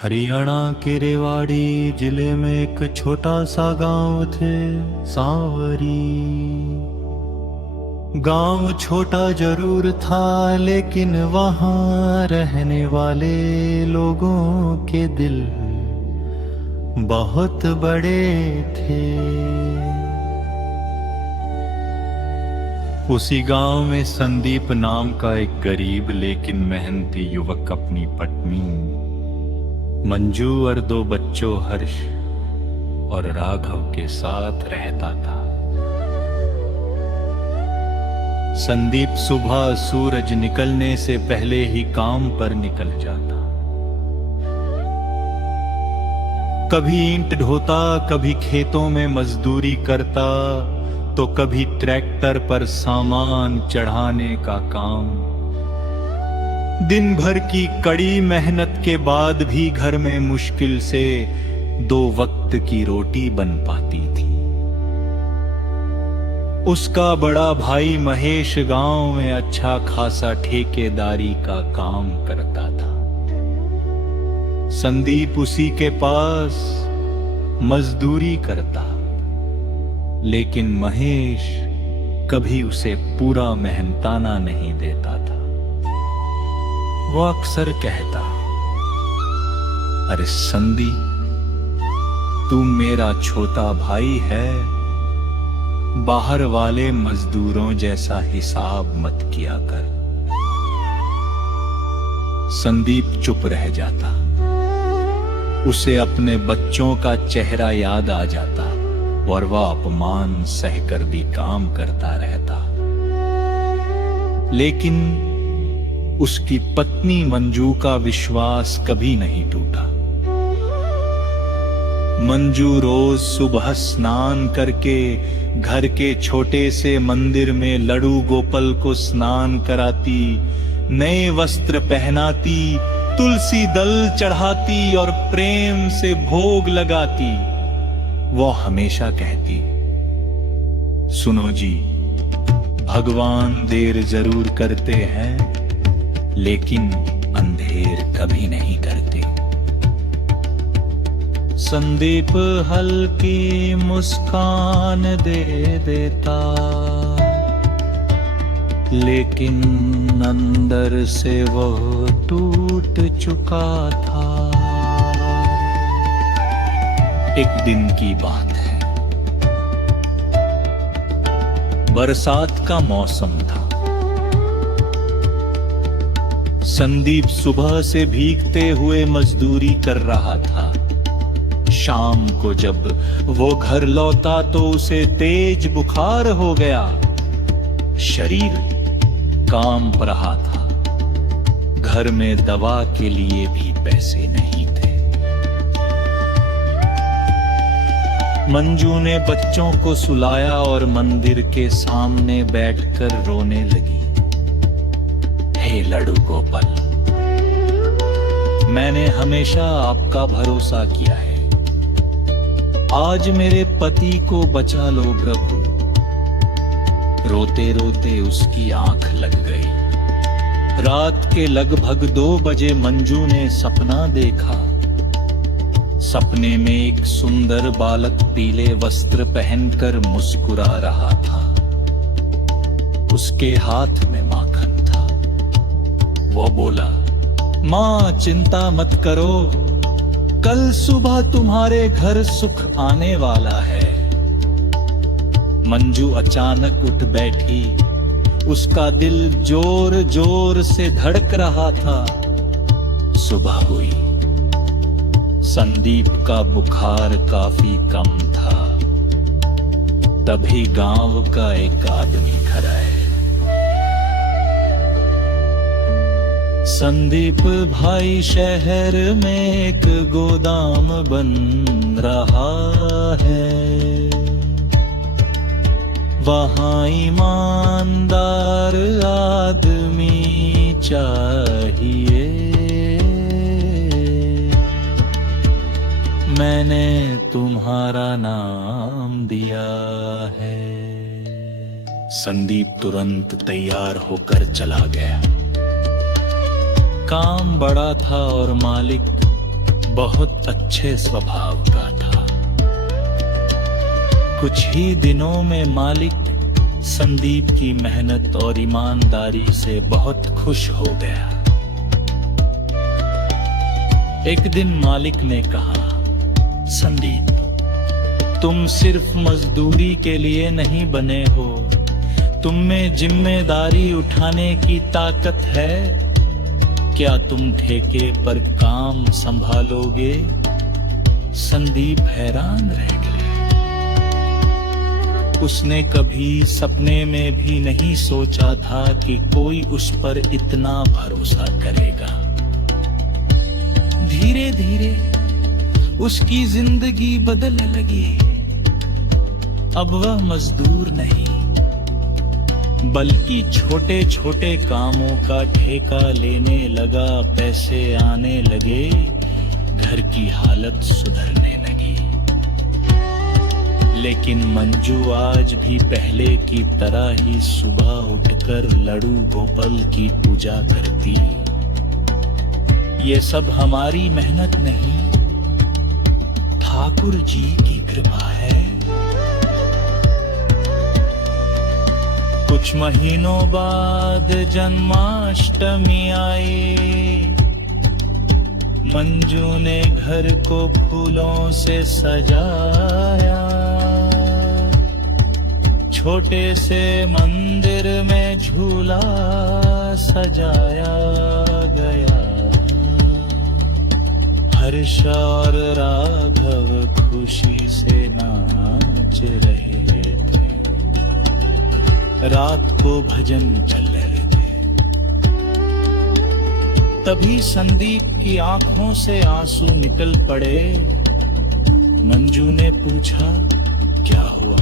हरियाणा के रेवाड़ी जिले में एक छोटा सा गांव थे सांवरी। गांव छोटा जरूर था लेकिन वहां रहने वाले लोगों के दिल बहुत बड़े थे। उसी गांव में संदीप नाम का एक गरीब लेकिन मेहनती युवक अपनी पत्नी मंजू और दो बच्चों हर्ष और राघव के साथ रहता था। संदीप सुबह सूरज निकलने से पहले ही काम पर निकल जाता। कभी ईंट ढोता, कभी खेतों में मजदूरी करता, तो कभी ट्रैक्टर पर सामान चढ़ाने का काम। दिन भर की कड़ी मेहनत के बाद भी घर में मुश्किल से 2 वक्त की रोटी बन पाती थी। उसका बड़ा भाई महेश गांव में अच्छा खासा ठेकेदारी का काम करता था। संदीप उसी के पास मजदूरी करता, लेकिन महेश कभी उसे पूरा मेहनताना नहीं देता था। वो अक्सर कहता, अरे संदीप, तू मेरा छोटा भाई है, बाहर वाले मजदूरों जैसा हिसाब मत किया कर। संदीप चुप रह जाता। उसे अपने बच्चों का चेहरा याद आ जाता और वह अपमान सहकर भी काम करता रहता। लेकिन उसकी पत्नी मंजू का विश्वास कभी नहीं टूटा। मंजू रोज सुबह स्नान करके घर के छोटे से मंदिर में लड्डू गोपाल को स्नान कराती, नए वस्त्र पहनाती, तुलसी दल चढ़ाती और प्रेम से भोग लगाती। वो हमेशा कहती, सुनो जी, भगवान देर जरूर करते हैं लेकिन अंधेर कभी नहीं करते। संदीप हल्की मुस्कान दे देता, लेकिन अंदर से वो टूट चुका था। एक दिन की बात है, बरसात का मौसम था। संदीप सुबह से भीगते हुए मजदूरी कर रहा था। शाम को जब वो घर लौटा तो उसे तेज बुखार हो गया। शरीर कांप रहा था। घर में दवा के लिए भी पैसे नहीं थे। मंजू ने बच्चों को सुलाया और मंदिर के सामने बैठकर रोने लगी। हे लड्डू गोपाल, मैंने हमेशा आपका भरोसा किया है। आज मेरे पति को बचा लो प्रभु। रोते रोते उसकी आंख लग गई। रात के लगभग 2 बजे मंजू ने सपना देखा। सपने में एक सुंदर बालक पीले वस्त्र पहनकर मुस्कुरा रहा था। उसके हाथ में माखन था। वो बोला, मां चिंता मत करो, कल सुबह तुम्हारे घर सुख आने वाला है। मंजू अचानक उठ बैठी। उसका दिल जोर जोर से धड़क रहा था। सुबह हुई। संदीप का बुखार काफी कम था। तभी गांव का एक आदमी घर आया। संदीप भाई, शहर में एक गोदाम बन रहा है। वहां ईमानदार आदमी चाहिए। मैंने तुम्हारा नाम दिया है। संदीप तुरंत तैयार होकर चला गया। काम बड़ा था और मालिक बहुत अच्छे स्वभाव का था। कुछ ही दिनों में मालिक संदीप की मेहनत और ईमानदारी से बहुत खुश हो गया। एक दिन मालिक ने कहा, संदीप, तुम सिर्फ मजदूरी के लिए नहीं बने हो, तुम में जिम्मेदारी उठाने की ताकत है। क्या तुम ठेके पर काम संभालोगे? संदीप हैरान रह गया। उसने कभी सपने में भी नहीं सोचा था कि कोई उस पर इतना भरोसा करेगा। धीरे धीरे उसकी जिंदगी बदलने लगी। अब वह मजदूर नहीं, बल्कि छोटे छोटे कामों का ठेका लेने लगा। पैसे आने लगे, घर की हालत सुधरने लगी। लेकिन मंजू आज भी पहले की तरह ही सुबह उठकर लड्डू गोपाल की पूजा करती। ये सब हमारी मेहनत नहीं, ठाकुर जी की कृपा है। कुछ महीनों बाद जन्माष्टमी आई। मंजू ने घर को फूलों से सजाया। छोटे से मंदिर में झूला सजाया गया। हर्ष और राघव खुशी से नाच रहे थे। रात को भजन चल रहे थे। तभी संदीप की आंखों से आंसू निकल पड़े। मंजू ने पूछा, क्या हुआ?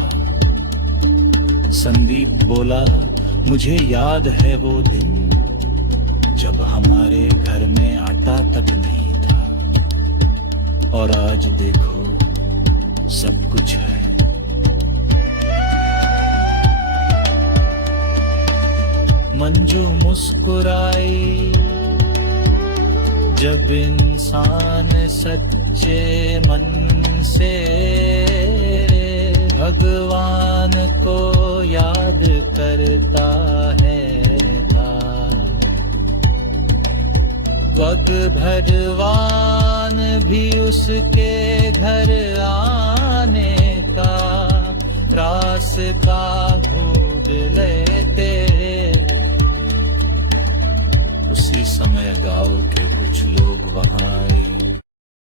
संदीप बोला, मुझे याद है वो दिन जब हमारे घर में आटा तक नहीं था, और आज देखो सब कुछ है। मंजू मुस्कुराई। जब इंसान सच्चे मन से भगवान को याद करता है, वग भगवान भी उसके घर आने का रास्ता ढूंढ लेते। उसी समय गांव के कुछ लोग वहां आए।